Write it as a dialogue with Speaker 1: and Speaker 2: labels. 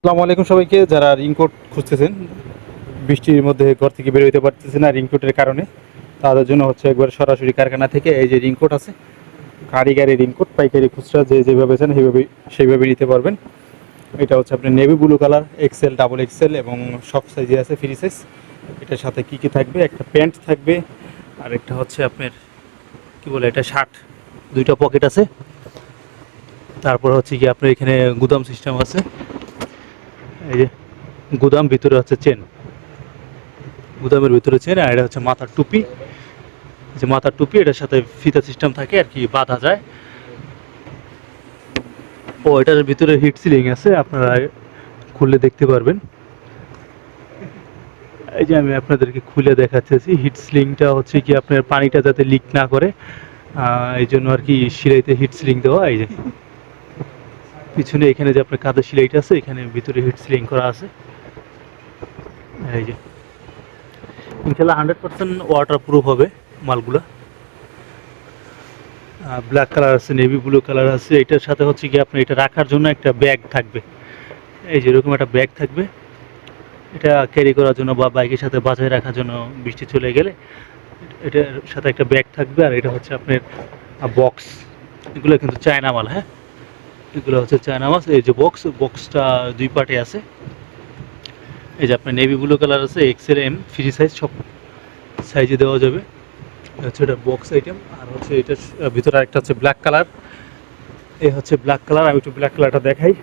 Speaker 1: আসসালামু আলাইকুম সবাইকে, যারা রিংকোট খুঁজতেছেন, বৃষ্টির মধ্যে ঘর থেকে বের হইতে পারতেছে না রিংকোটের কারণে, তাদের জন্য হচ্ছে একবার সরাসরি কারখানা থেকে এই যে রিংকোট আছে, কারিগারি রিংকোট, পাইকারি খুচরা যে যেভাবে চান সেইভাবে সেইভাবে নিতে পারবেন। এটা হচ্ছে আপনার navy blue colour XL double XL এবং সব সাইজে আছে, ফ্রি সাইজ। এটার সাথে কি কি থাকবে? একটা প্যান্ট থাকবে, আর একটা হচ্ছে আপনার, কি বলে এটা, শার্ট, দুইটা পকেট আছে। তারপর হচ্ছে কি আপনার এখানে গুদাম সিস্টেম আছে। এই যে গুদাম ভিতরে হচ্ছে চেন। গুদামের ভিতরে চেন আর এটা হচ্ছে মাথার টুপি। যে মাথার টুপি, এটার সাথে ফিতা সিস্টেম থাকে আর কি, বাঁধা যায়। ও, এটার ভিতরে হিট সিলিং আছে, আপনারা খুললে দেখতে পারবেন। এই যে আমি আপনাদেরকে খুলে দেখাচ্ছি হিট সিলিংটা হচ্ছে কি আপনার পানিটা যাতে লিক না করে এই জন্য আর কি সিলাইতে হিট সিলিং দেওয়া, এই যে। পিছনে এখানে যে আপনার কাঁধে সিলাইটা আছে, এখানে ভিতরে হিট সিলিং করা আছে। এই যে। ইনশাল্লাহ হান্ড্রেড পার্সেন্ট ওয়াটার প্রুফ হবে মালগুলা। ব্ল্যাক কালার আছে নেভি ব্লু কালার আছে। এটার সাথে হচ্ছে কি আপনার এটা রাখার জন্য একটা ব্যাগ থাকবে। এই যেরকম একটা ব্যাগ থাকবে। এটা ক্যারি করার জন্য বা বাইকের সাথে বাজায় রাখার জন্য বৃষ্টি চলে গেলে এটার সাথে একটা ব্যাগ থাকবে। আর এটা হচ্ছে আপনার বক্স এগুলো কিন্তু চায়না মাল হ্যাঁ? এগুলো হচ্ছে চায়না মাছ, এই যে বক্স বক্সটা দুই পার্টে আছে। এই যে আপনার নেভি ব্লু কালার আছে এক্সেল এম ফ্রি সাইজ সব সাইজে দেওয়া যাবে। হচ্ছে এটা বক্স আইটেম আর হচ্ছে এটার ভিতরে একটা হচ্ছে ব্ল্যাক কালার এই হচ্ছে ব্ল্যাক কালার আমি একটু ব্ল্যাক কালারটা দেখাই।